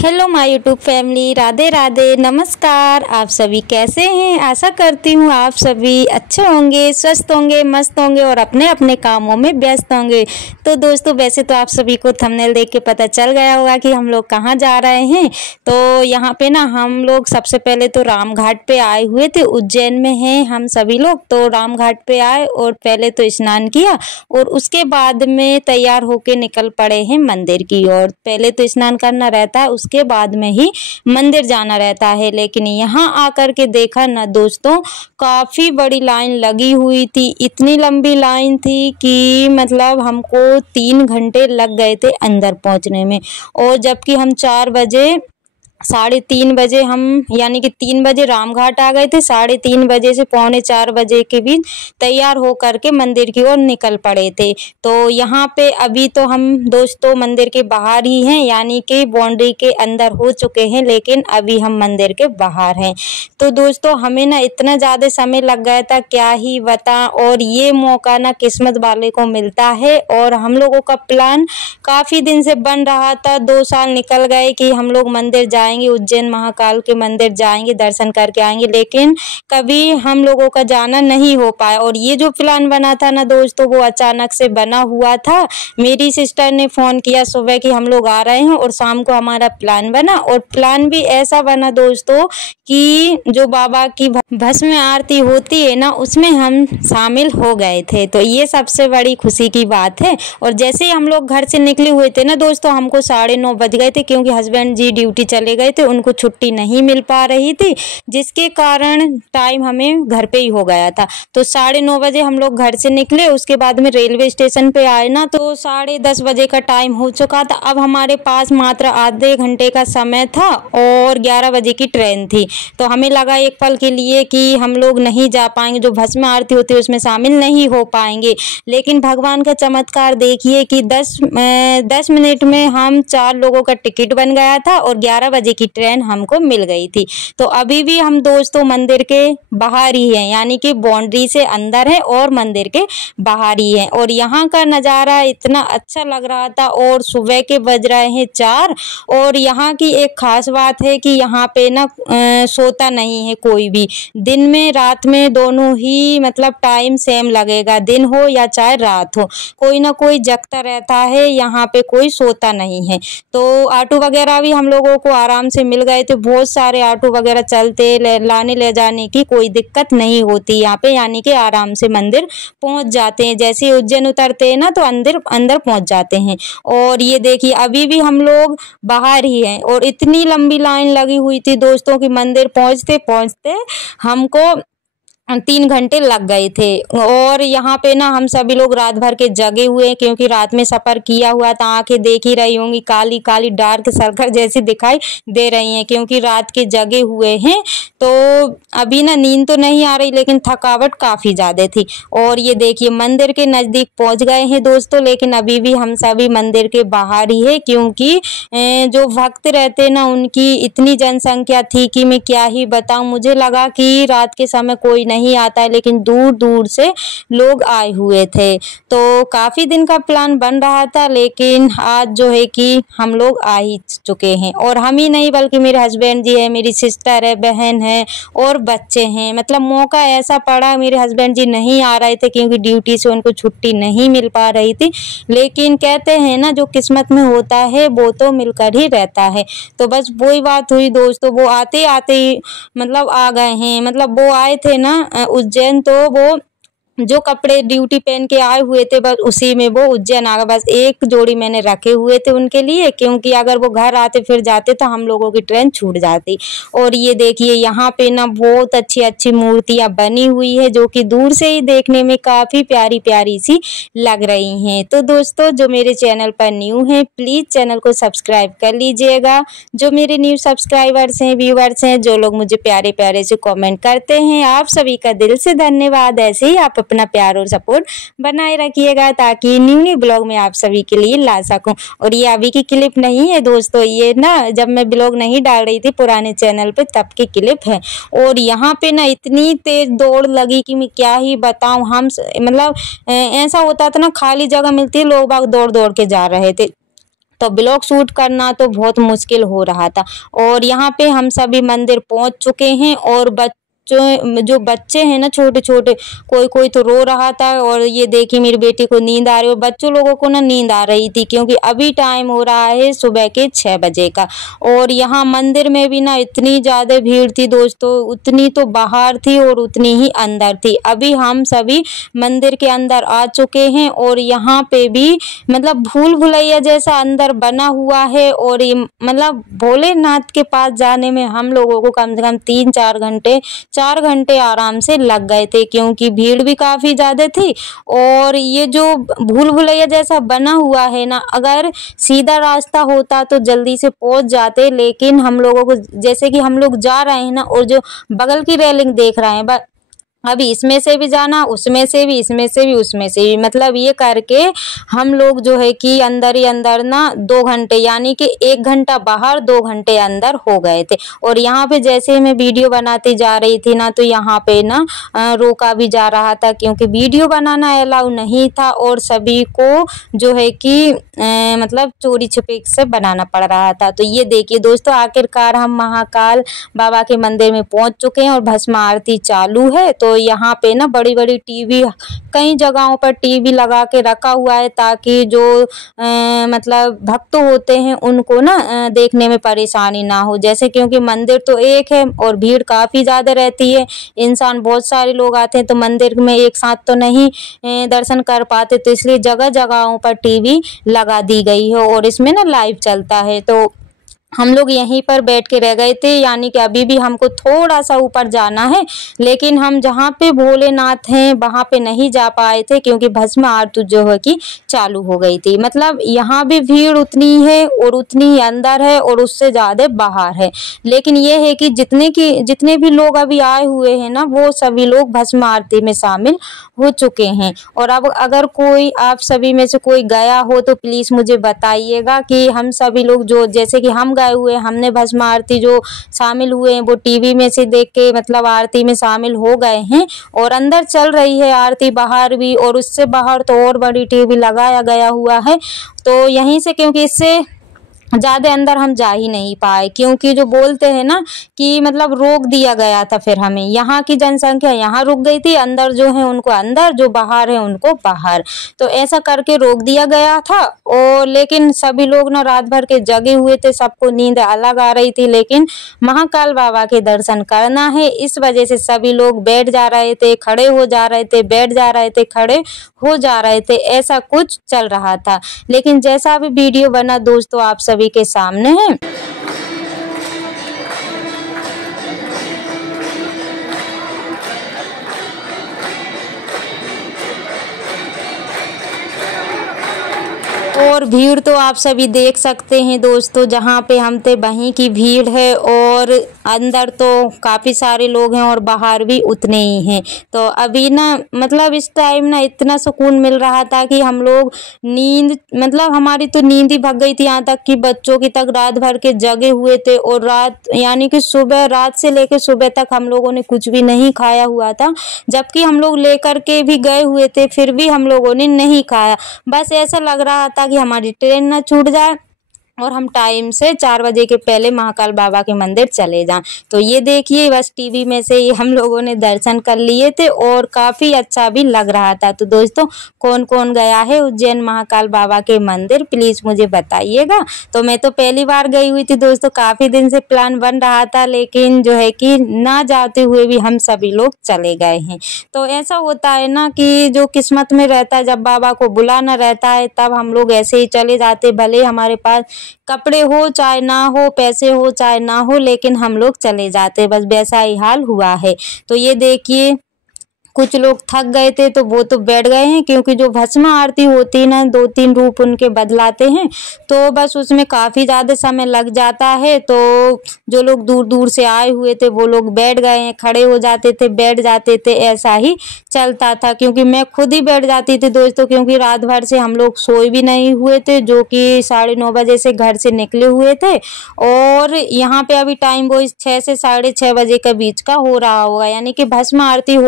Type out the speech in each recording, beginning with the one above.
Hello my YouTube family, Radhe Radhe, नमस्कार। आप सभी कैसे हैं? आशा करती हूँ आप सभी अच्छे होंगे, स्वस्थ होंगे, मस्त होंगे और अपने अपने कामों में व्यस्त होंगे। तो दोस्तों, वैसे तो आप सभी को थंबनेल देख के पता चल गया होगा कि हम लोग कहाँ जा रहे हैं। तो यहाँ पे ना हम लोग सबसे पहले तो राम घाट पे आए हुए थे। उज्जैन में हैं हम सभी लोग, तो राम घाट पे आए और पहले तो स्नान किया और उसके बाद में तैयार होके निकल पड़े हैं मंदिर की ओर। पहले तो स्नान करना रहता है, उसके बाद में ही मंदिर जाना रहता है। लेकिन यहाँ आकर के देखा ना दोस्तों, काफ़ी बड़ी लाइन लगी हुई थी। इतनी लंबी लाइन थी कि मतलब हमको 3 घंटे लग गए थे अंदर पहुँचने में। और जबकि हम 4 बजे 3:30 हम यानी कि 3 बजे रामघाट आ गए थे। 3:30 बजे से 3:45 के बीच तैयार हो करके मंदिर की ओर निकल पड़े थे। तो यहाँ पे अभी तो हम दोस्तों मंदिर के बाहर ही हैं, यानी कि बाउंड्री के अंदर हो चुके हैं, लेकिन अभी हम मंदिर के बाहर हैं। तो दोस्तों हमें ना इतना ज़्यादा समय लग गया था, क्या ही बता। और ये मौका ना किस्मत वाले को मिलता है। और हम लोगों का प्लान काफ़ी दिन से बन रहा था, 2 साल निकल गए कि हम लोग मंदिर जाएंगे, उज्जैन महाकाल के मंदिर जाएंगे, दर्शन करके आएंगे, लेकिन कभी हम लोगों का जाना नहीं हो पाया। और ये जो प्लान बना था ना दोस्तों, वो अचानक से बना हुआ था। मेरी सिस्टर ने फ़ोन किया सुबह कि हम लोग आ रहे हैं और शाम को हमारा प्लान बना। और प्लान भी ऐसा बना दोस्तों कि जो बाबा की भस्म आरती होती है ना, उसमें हम शामिल हो गए थे। तो ये सबसे बड़ी खुशी की बात है। और जैसे ही हम लोग घर से निकले हुए थे ना दोस्तों, हमको 9:30 बज गए थे, क्योंकि हस्बैंड जी ड्यूटी चले गए थे, उनको छुट्टी नहीं मिल पा रही थी, जिसके कारण टाइम हमें घर पे ही हो गया था। तो 9:30 बजे हम लोग घर से निकले। उसके बाद में रेलवे स्टेशन पे आए ना, तो 10:30 बजे का टाइम हो चुका था। अब हमारे पास मात्र आधे घंटे का समय था और 11 बजे की ट्रेन थी। तो हमें लगा एक पल के लिए कि हम लोग नहीं जा पाएंगे, जो भस्म आरती होती है उसमें शामिल नहीं हो पाएंगे। लेकिन भगवान का चमत्कार देखिए कि 10 मिनट में हम 4 लोगों का टिकट बन गया था और 11 बजे की ट्रेन हमको मिल गई थी। तो अभी भी हम दोस्तों मंदिर के बाहर ही हैं, यानी कि बाउंड्री से अंदर है और मंदिर के बाहर ही हैं। और यहाँ का नज़ारा इतना अच्छा लग रहा था। और सुबह के बज रहे हैं 4। और यहाँ की एक खास बात है कि यहाँ पे ना सोता नहीं है कोई भी। दिन में रात में दोनों ही मतलब टाइम सेम लगेगा, दिन हो या चाहे रात हो, कोई ना कोई जगता रहता है। यहाँ पे कोई सोता नहीं है। तो ऑटो वगैरह भी हम लोगों को आराम से मिल गए थे। बहुत सारे ऑटो वगैरह चलते, लाने ले जाने की कोई दिक्कत नहीं होती यहाँ पे, यानी कि आराम से मंदिर पहुँच जाते हैं। जैसे ही उज्जैन उतरते हैं ना, तो अंदर पहुँच जाते हैं। और ये देखिए अभी भी हम लोग बाहर ही हैं। और इतनी लंबी लाइन लगी हुई थी दोस्तों कि मंदिर पहुँचते पहुँचते हमको 3 घंटे लग गए थे। और यहाँ पे ना हम सभी लोग रात भर के जगे हुए हैं, क्योंकि रात में सफ़र किया हुआ था। आंखें देख ही रही होंगी, काली काली डार्क सर्कल जैसी दिखाई दे रही हैं, क्योंकि रात के जगे हुए हैं। तो अभी ना नींद तो नहीं आ रही, लेकिन थकावट काफ़ी ज़्यादा थी। और ये देखिए मंदिर के नज़दीक पहुँच गए हैं दोस्तों, लेकिन अभी भी हम सभी मंदिर के बाहर ही है, क्योंकि जो भक्त रहते ना, उनकी इतनी जनसंख्या थी कि मैं क्या ही बताऊँ। मुझे लगा कि रात के समय कोई नहीं आता है, लेकिन दूर दूर से लोग आए हुए थे। तो काफ़ी दिन का प्लान बन रहा था, लेकिन आज जो है कि हम लोग आ ही चुके हैं। और हम ही नहीं बल्कि मेरे हस्बैंड जी है, मेरी सिस्टर है, बहन है और बच्चे हैं। मतलब मौका ऐसा पड़ा, मेरे हस्बैंड जी नहीं आ रहे थे क्योंकि ड्यूटी से उनको छुट्टी नहीं मिल पा रही थी। लेकिन कहते हैं ना, जो किस्मत में होता है वो तो मिलकर ही रहता है। तो बस वही बात हुई दोस्तों, वो आते आते ही मतलब आ गए हैं। मतलब वो आए थे ना उज्जैन, तो वो जो कपड़े ड्यूटी पहन के आए हुए थे, बस उसी में वो उज्जैन आ गए। बस एक जोड़ी मैंने रखे हुए थे उनके लिए, क्योंकि अगर वो घर आते फिर जाते तो हम लोगों की ट्रेन छूट जाती। और ये देखिए यहाँ पे ना बहुत अच्छी अच्छी मूर्तियाँ बनी हुई है, जो कि दूर से ही देखने में काफ़ी प्यारी प्यारी सी लग रही हैं। तो दोस्तों, जो मेरे चैनल पर न्यू हैं, प्लीज़ चैनल को सब्सक्राइब कर लीजिएगा। जो मेरे न्यू सब्सक्राइबर्स हैं, व्यूवर्स हैं, जो लोग मुझे प्यारे प्यारे से कॉमेंट करते हैं, आप सभी का दिल से धन्यवाद। ऐसे ही आप अपना प्यार और सपोर्ट बनाए रखिएगा, ताकि न्यू ब्लॉग में आप सभी के लिए ला सकूं। और ये अभी की क्लिप नहीं है दोस्तों, ये ना जब मैं ब्लॉग नहीं डाल रही थी पुराने चैनल पे, तब की क्लिप है। और यहाँ पे ना इतनी तेज दौड़ लगी कि मैं क्या ही बताऊं। हम मतलब ऐसा होता था ना, खाली जगह मिलती है, लोग बाग दौड़ दौड़ के जा रहे थे। तो ब्लॉग शूट करना तो बहुत मुश्किल हो रहा था। और यहाँ पे हम सभी मंदिर पहुँच चुके हैं और जो बच्चे हैं ना छोटे छोटे, कोई कोई तो रो रहा था। और ये देखिए मेरी बेटी को नींद आ रही है और बच्चों लोगों को ना नींद आ रही थी, क्योंकि अभी टाइम हो रहा है सुबह के 6 बजे का। और यहाँ मंदिर में भी ना इतनी ज़्यादा भीड़ थी दोस्तों, उतनी तो बाहर थी और उतनी ही अंदर थी। अभी हम सभी मंदिर के अंदर आ चुके हैं और यहाँ पे भी मतलब भूल भुलैया जैसा अंदर बना हुआ है। और ये मतलब भोलेनाथ के पास जाने में हम लोगों को कम से कम 4 घंटे आराम से लग गए थे, क्योंकि भीड़ भी काफ़ी ज़्यादा थी। और ये जो भूल भुलैया जैसा बना हुआ है ना, अगर सीधा रास्ता होता तो जल्दी से पहुंच जाते, लेकिन हम लोगों को जैसे कि हम लोग जा रहे हैं ना और जो बगल की रेलिंग देख रहे हैं, अभी इसमें से भी जाना, उसमें से भी, इसमें से भी, उसमें से भी, मतलब ये करके हम लोग जो है कि अंदर ही अंदर ना 2 घंटे, यानी कि 1 घंटा बाहर 2 घंटे अंदर हो गए थे। और यहाँ पे जैसे मैं वीडियो बनाती जा रही थी ना, तो यहाँ पे ना रोका भी जा रहा था, क्योंकि वीडियो बनाना अलाउ नहीं था और सभी को जो है कि मतलब चोरी छिपे से बनाना पड़ रहा था। तो ये देखिए दोस्तों, आखिरकार हम महाकाल बाबा के मंदिर में पहुँच चुके हैं और भस्म आरती चालू है। तो यहाँ पे ना बड़ी बड़ी टीवी, कई जगहों पर टीवी लगा के रखा हुआ है, ताकि जो मतलब भक्त होते हैं उनको ना देखने में परेशानी ना हो। जैसे क्योंकि मंदिर तो एक है और भीड़ काफ़ी ज़्यादा रहती है, इंसान बहुत सारे लोग आते हैं, तो मंदिर में एक साथ तो नहीं दर्शन कर पाते, तो इसलिए जगह जगहों पर टीवी लगा दी गई है और इसमें ना लाइव चलता है। तो हम लोग यहीं पर बैठ के रह गए थे, यानी कि अभी भी हमको थोड़ा सा ऊपर जाना है, लेकिन हम जहाँ पे भोलेनाथ हैं वहाँ पे नहीं जा पाए थे, क्योंकि भस्म आरती जो है कि चालू हो गई थी। मतलब यहाँ भी भीड़ उतनी है और उतनी ही अंदर है और उससे ज़्यादा बाहर है। लेकिन ये है कि जितने भी लोग अभी आए हुए हैं ना, वो सभी लोग भस्म आरती में शामिल हो चुके हैं। और अब अगर कोई आप सभी में से कोई गया हो तो प्लीज़ मुझे बताइएगा, कि हम सभी लोग जो जैसे कि हम गए हुए, हमने भस्म आरती जो शामिल हुए हैं वो टीवी में से देख के मतलब आरती में शामिल हो गए हैं, और अंदर चल रही है आरती बाहर भी, और उससे बाहर तो और बड़ी टीवी लगाया गया हुआ है। तो यहीं से, क्योंकि इससे ज़्यादा अंदर हम जा ही नहीं पाए, क्योंकि जो बोलते हैं ना कि मतलब रोक दिया गया था, फिर हमें यहाँ की जनसंख्या यहाँ रुक गई थी, अंदर जो है उनको अंदर, जो बाहर है उनको बाहर, तो ऐसा करके रोक दिया गया था। और लेकिन सभी लोग ना रात भर के जगे हुए थे, सबको नींद अलग आ रही थी, लेकिन महाकाल बाबा के दर्शन करना है, इस वजह से सभी लोग बैठ जा रहे थे, खड़े हो जा रहे थे, बैठ जा रहे थे, खड़े हो जा रहे थे, ऐसा कुछ चल रहा था। लेकिन जैसा अभी वीडियो बना दोस्तों आप सभी के सामने है। और भीड़ तो आप सभी देख सकते हैं दोस्तों, जहाँ पे हम थे वहीं की भीड़ है, और अंदर तो काफ़ी सारे लोग हैं और बाहर भी उतने ही हैं। तो अभी ना मतलब इस टाइम ना इतना सुकून मिल रहा था कि हम लोग नींद, मतलब हमारी तो नींद ही भग गई थी, यहाँ तक कि बच्चों की तक रात भर के जगे हुए थे। और रात यानी कि सुबह, रात से लेकर सुबह तक हम लोगों ने कुछ भी नहीं खाया हुआ था, जबकि हम लोग लेकर के भी गए हुए थे, फिर भी हम लोगों ने नहीं खाया। बस ऐसा लग रहा था कि हमारी ट्रेन ना छूट जाए और हम टाइम से 4 बजे के पहले महाकाल बाबा के मंदिर चले जाएं। तो ये देखिए, बस टीवी में से ही हम लोगों ने दर्शन कर लिए थे और काफ़ी अच्छा भी लग रहा था। तो दोस्तों, कौन कौन गया है उज्जैन महाकाल बाबा के मंदिर, प्लीज़ मुझे बताइएगा। तो मैं तो पहली बार गई हुई थी दोस्तों, काफ़ी दिन से प्लान बन रहा था, लेकिन जो है कि ना जाते हुए भी हम सभी लोग चले गए हैं। तो ऐसा होता है ना कि जो किस्मत में रहता है, जब बाबा को बुलाना रहता है तब हम लोग ऐसे ही चले जाते, भले हमारे पास कपड़े हो चाहे ना हो, पैसे हो चाहे ना हो, लेकिन हम लोग चले जाते, बस वैसा ही हाल हुआ है। तो ये देखिए, कुछ लोग थक गए थे तो वो तो बैठ गए हैं, क्योंकि जो भस्म आरती होती है ना, 2-3 रूप उनके बदलाते हैं, तो बस उसमें काफ़ी ज़्यादा समय लग जाता है। तो जो लोग दूर दूर से आए हुए थे वो लोग बैठ गए हैं, खड़े हो जाते थे, बैठ जाते थे, ऐसा ही चलता था। क्योंकि मैं खुद ही बैठ जाती थी दोस्तों, क्योंकि रात भर से हम लोग सोए भी नहीं हुए थे, जो कि 9:30 बजे से घर से निकले हुए थे, और यहाँ पे अभी टाइम वो 6 से 6:30 बजे के बीच का हो रहा होगा, यानी कि भस्म आरती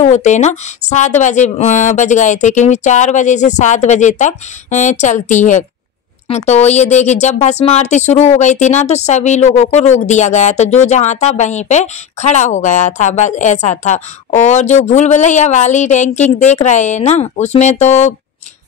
होते ना 7 बजे बज गए थे, क्योंकि 4 बजे से 7 बजे तक चलती है। तो ये देखिए, जब भस्म आरती शुरू हो गई थी ना, तो सभी लोगों को रोक दिया गया, तो जो जहाँ था वहीं पे खड़ा हो गया था, बस ऐसा था। और जो भूल भुलैया वाली रैंकिंग देख रहे हैं ना, उसमें तो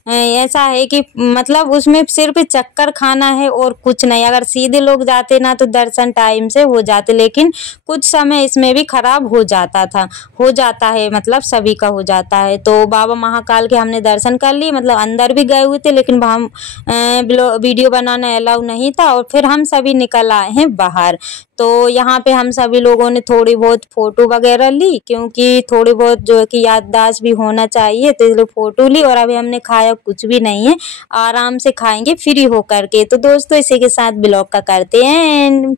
ऐसा है कि मतलब उसमें सिर्फ चक्कर खाना है और कुछ नहीं। अगर सीधे लोग जाते ना तो दर्शन टाइम से हो जाते, लेकिन कुछ समय इसमें भी खराब हो जाता था, हो जाता है, मतलब सभी का हो जाता है। तो बाबा महाकाल के हमने दर्शन कर लिए, मतलब अंदर भी गए हुए थे, लेकिन हम वीडियो बनाना अलाउ नहीं था, और फिर हम सभी निकल आए हैं बाहर। तो यहाँ पे हम सभी लोगों ने थोड़ी बहुत फ़ोटो वगैरह ली, क्योंकि थोड़ी बहुत जो है कि याददाश्त भी होना चाहिए, तो इसलिए फ़ोटो ली। और अभी हमने खाया कुछ भी नहीं है, आराम से खाएंगे फ्री होकर के। तो दोस्तों, इसी के साथ ब्लॉग का करते हैं एंड।